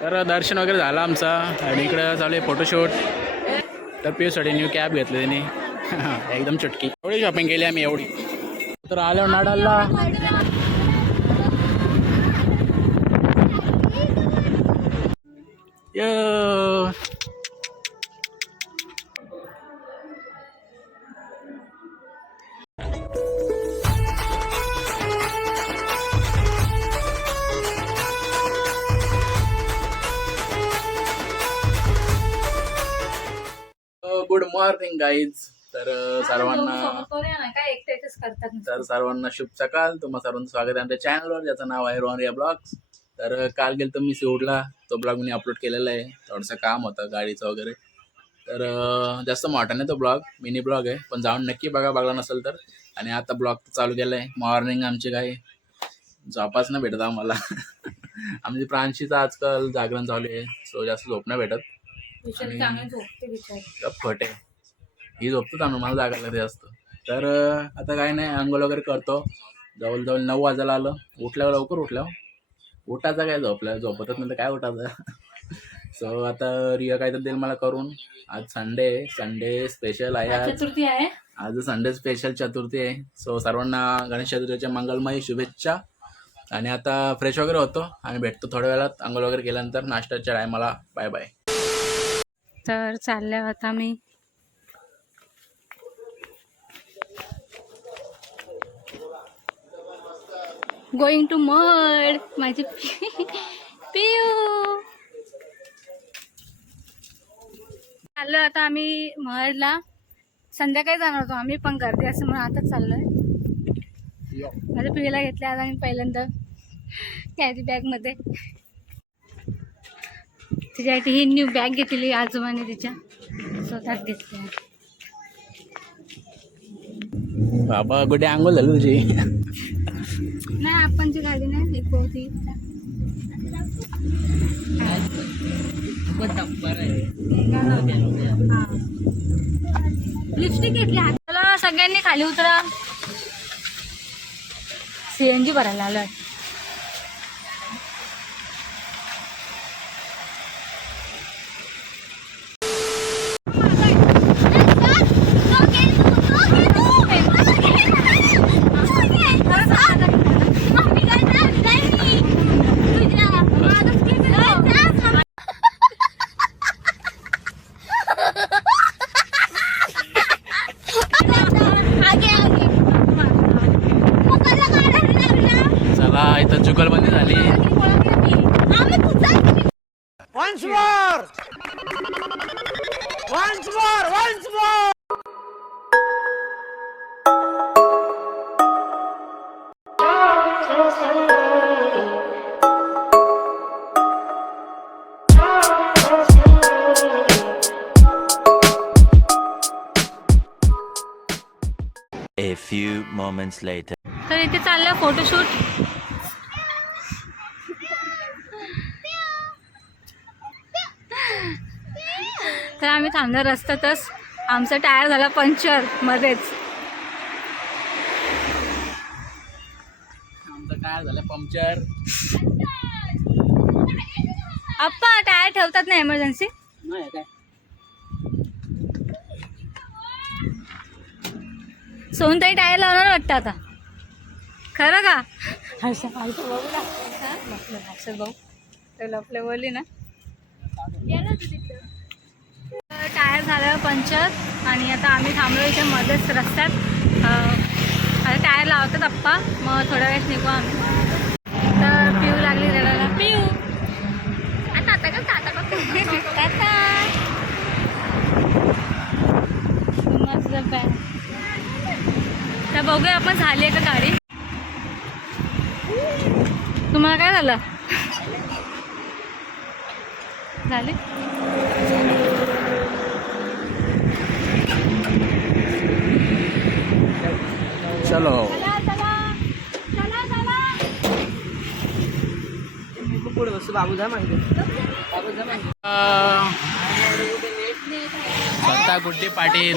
तर दर्शन वगैरे झालं आमचं आणि इकडं चालू आहे फोटोशूट तर पिऊसाठी न्यू कॅब घेतली त्यांनी एकदम चटकी. एवढी शॉपिंग केली आम्ही एवढी. तर आलो नाडाला य मॉर्निंग गाईज तर सर्वांना. तर सर्वांना शुभ सकाळ तुम्हा सर्वांचं स्वागत आहे आमच्या चॅनलवर ज्याचं नाव आहे रॉनरिया ब्लॉग्स तर काल गेलं तर मी सिवडला तो ब्लॉग मी अपलोड केलेला आहे. थोडंसं काम होतं गाडीचं वगैरे. तर जास्त मोठा नाही तो ब्लॉग मिनी ब्लॉग आहे. पण जाऊन नक्की बघा बघला नसेल तर. आणि आता ब्लॉग चालू केला आहे मॉर्निंग आमची काय? झोपाच नाही भेटत आम्हाला. आमची प्रांशीचं आजकाल जागरण चालू आहे. सो जास्त झोप नाही भेटत. चांगली झोपते बिचारी. आहे. ही झोपतो आम्ही मला जागा लागते जास्त. तर आता काय नाही अंघोळ वगैरे करतो. जवळजवळ नऊ वाजायला आलं. उठल्यावर लवकर उठल्यावर उठायचं काय झोपल्या झोपतच नाही तर काय उठायचं? सो आता रिया काय तर देईल मला करून. आज संडे संडे स्पेशल आहे आज चतुर्थी आहे? आज संडे स्पेशल चतुर्थी आहे. सो सर्वांना गणेश चतुर्थीच्या मंगलमय शुभेच्छा. आणि आता फ्रेश वगैरे होतो. आणि भेटतो थोड्या वेळात. अंघोळ वगैरे केल्यानंतर नाश्त्याच्या टायमाला बाय बाय तर चालल्या आता मी. गोइंग टू मड माझी पि- पिऊ चाललो आता आम्ही महडला संध्याकाळी जाणार होतो आम्ही पण गर्दी असं म्हणून आता चाललोय. माझ्या पिढीला घेतल्या आज आम्ही पहिल्यांदा. कॅरी बॅगमध्ये तिच्यासाठी ही न्यू बॅग घेतली आजोबाने तिच्या. स्वतःच घेतली बाबा कुठे अंघोळ झाली तुझी. नाही आपण जी गाडी नाही एक होती लिपस्टिक घेतली. हाताला सगळ्यांनी खाली उतरा. सीएनजी भरायला आलोय. A few moments later. तर इथे चाललं फोटोशूट तर आम्ही थांबलो रस्त्यातच. आमचा टायर झाला पंक्चर मध्येच. आमचं झालं पंक्चर. अप्पा टायर ठेवतात ना एमर्जन्सी नाही काय सोनताई टायर लावणार वाटतं आता. खरं का? ना. हर्षद भाऊ. बोलली टायर झालं पंक्चर आणि आता आम्ही थांबलो इथे मध्येच रस्त्यात. आता टायर लावतात अप्पा मग थोड्या वेळेस निघू आम्ही. तर पिऊ लागली रडायला. पिऊ. आता आता का? आता का टाटा. माझं बॅग तर बघूया आपण झाली आहे का गाडी? तुम्हाला काय झालं? झाली? चलो। अं, स्वतः गुड्डी पाटील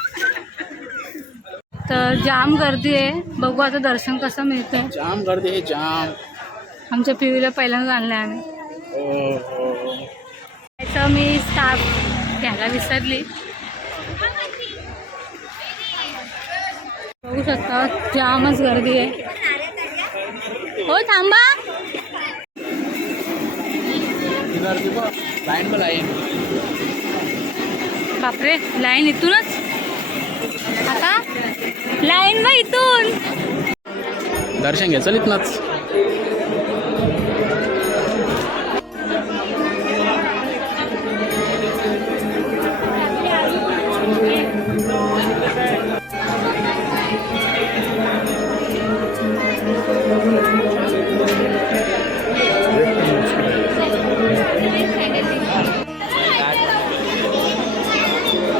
तर जाम गर्दी आहे. बघू आता दर्शन कसं मिळतंय. जाम गर्दी आहे जाम. आमच्या पिवीला पहिल्यांदा आणलं आम्ही. हो हो. त्याचं मी स्टाफ घ्यायला विसरली. बघू शकता जामच गर्दी आहे. हो थांबा. बापरे लाईन इथूनच? लाईन बघ इथून. दर्शन घे चल इथनंच.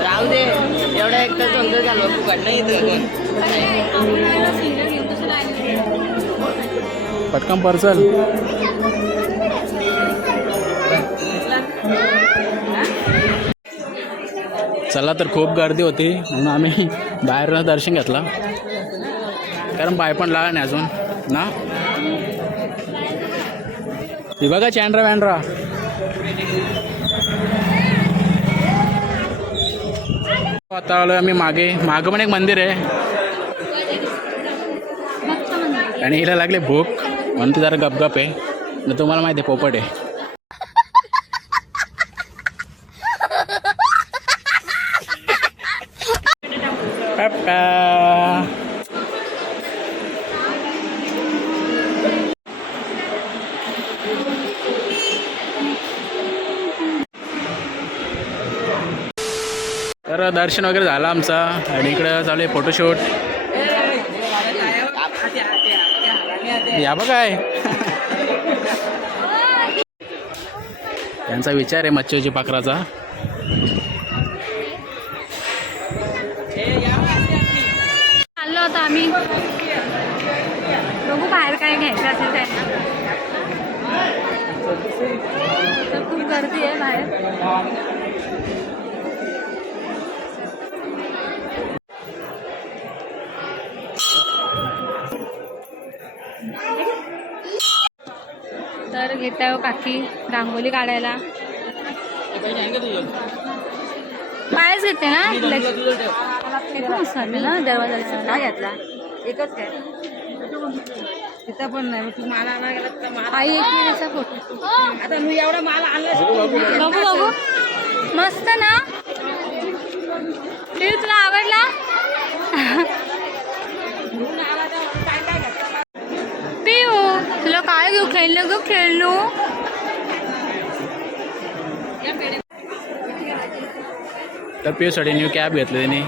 राहू दे एवढा एक तर समजा झालं फुकट नाही येत अजून. पटकन पार्सल चला तर खूप गर्दी होती म्हणून आम्ही बाहेरनं दर्शन घेतलं. कारण पाय पण लागला नाही अजून ना? ही बघा चॅन्ड्रा वॅन्ड्रा आता आलोय आम्ही मागे. मागं पण एक मंदिर आहे. आणि हिला लागले भूक. म्हणून ती जरा गपगप आहे. ना तुम्हाला माहिती आहे पोपट आहे. तर दर्शन वगैरे झालं आमचं. आणि इकडं चालू आहे फोटोशूट या बघ काय. त्यांचा विचार आहे मच्छीची पाखराचा. चाललो होतो आम्ही. बघू बाहेर काय घ्यायचं असेल त्यांना. तर खूप गर्दी आहे बाहेर. तर घेत आहे काकी रांगोली काढायला. पायच घेते ना? एकदम मस्त वाटलं ना दरवाजाचं काय घेतला. एकच काय तिथं पण नाही मग तू माल आणायला गेला तर माल आई एक मिनिटचा फोटो आता मी एवढा माल आणला बघू बघू. मस्त ना? तुला आवडला पिऊ तुला काय घेऊ खेळणं घेऊ खेळणू? तर पिऊसाठी न्यू कॅब घेतली त्यांनी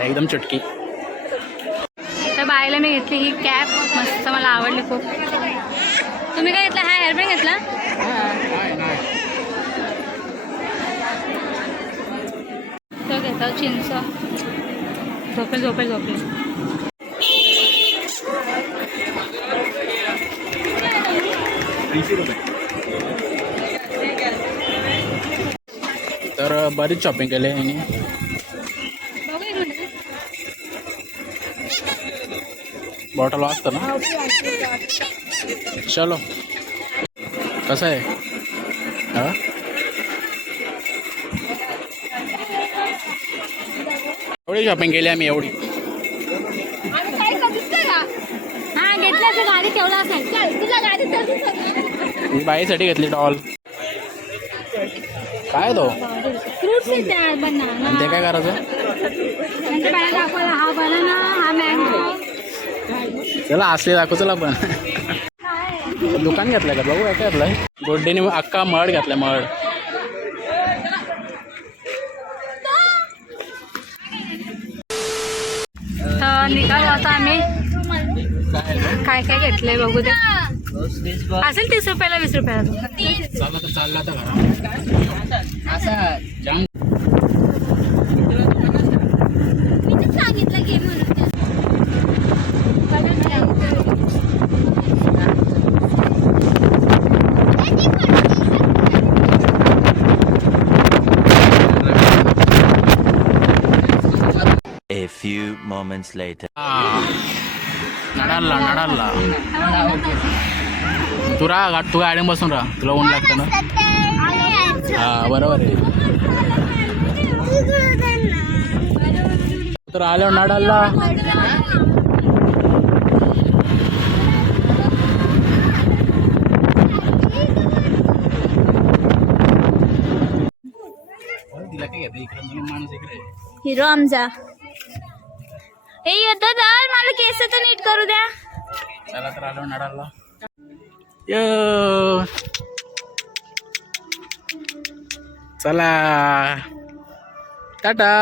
एकदम चुटकी. तर बायला मी घेतली ही कॅप मस्त मला आवडली खूप. तुम्ही काय घेतला? हा हेअरबँड घेतला? तो घेता चिंच. झोपेल झोपेल झोपेल. तर बरीच शॉपिंग केली यांनी. बॉटल वाजतं ना? चलो. कसं आहे? हा? एवढी शॉपिंग केली आम्ही एवढी. हा घेतला गाडी ठेवला असेल. चल तुला गाडी मी बाईसाठी घेतली डॉल काय तो? ते काय करायचं? चला असले दाखव चला पण दुकान घेतलंय का? बघू काय घेतलंय? गोड्डीने अख्खा मड घातलाय मड. तर निघालो आता आम्ही. काय? काय काय घेतलंय बघू दे. असेल तीस A few moments later. Ah, nadalla, nadalla. तू राहा गा- तू गाडी बसून राहा. तुला ऊन लागतं ना? हा बरोबर आहे. तर आल्यावर इकडे आहे. हिरो आमचा. हे येतं तर मला केस तर नीट करू द्या. चला तर आलो नडाला यो. चला. टाटा.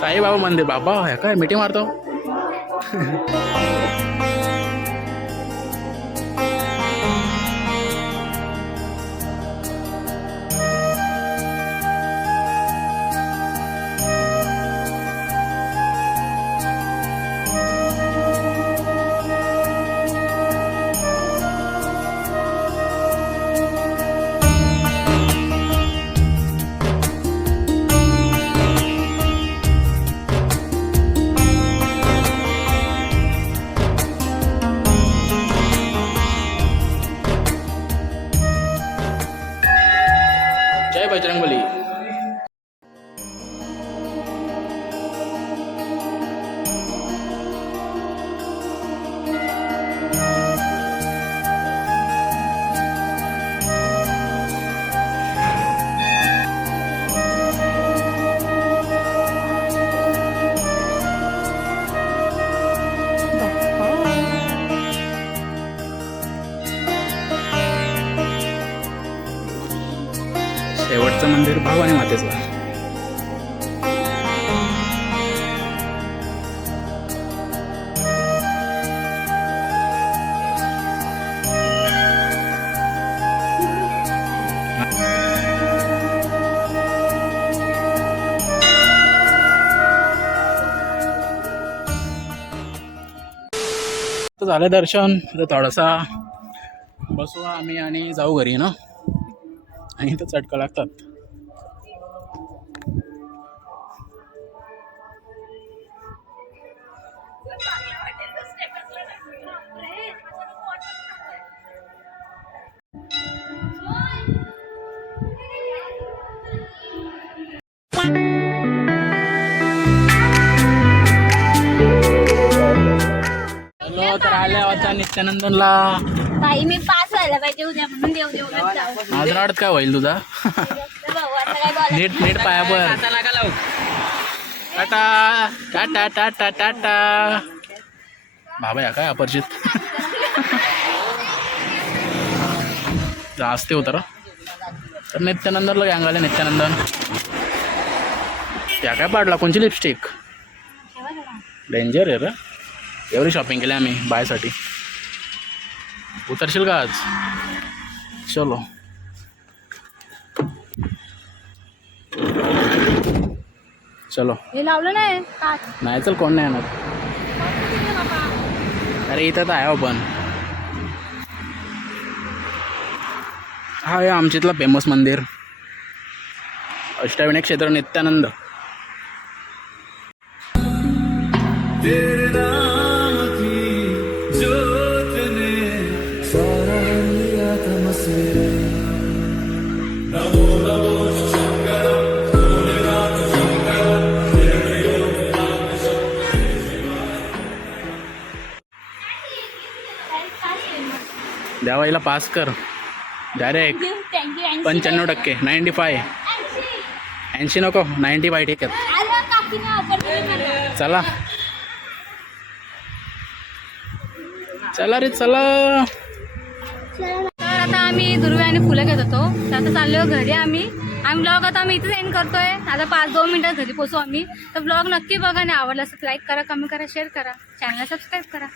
साईबाबा मंदिर बाबा काय मिठी मारतो? भवानी मातेचा झालं दर्शन तर थोडासा बसू आम्ही आणि जाऊ घरी ना? आणि तर चटका लागतात. आल्या होता नित्यानंदनला. ताई मी पास व्हायला पाहिजे उद्या म्हणून देव देव करत जाऊ. आज रडत काय होईल तुझा? नीट नीट पायावर टाटा टाटा टाटा टाटा. बाबा या काय अपरिचित? जास्त होतं रा. तर नित्यानंदनला गँग आले नित्यानंदन. त्या काय पाडला? कोणची लिपस्टिक डेंजर आहे रे. एवढी शॉपिंग केली आम्ही बायसाठी. उतरशील का आज? चलो. चलो. हे लावलं नाही? नाही चल कोण नाही येणार? अरे इथं तर आहे आपण हा आहे आमच्या इथलं फेमस मंदिर. अष्टविनायक क्षेत्र नित्यानंद. द्यावाईला पास कर. डायरेक्ट पंच्याण्णव टक्के. नाईंटी फाय ऐंशी नको. नाईंटी फाय ठीक आहे. चला. चला रे चला. तर आता आम्ही दुर्व्याने फुलं घेत होतो. तर आता चाललो घरी आम्ही. आणि ब्लॉग आता आम्ही इथेच एंड करतोय. आता पाच दोन मिनिटात घरी पोचू आम्ही. तर ब्लॉग नक्की बघा आणि आवडला असं लाईक करा कमेंट करा शेअर करा. चॅनलला सबस्क्राईब करा.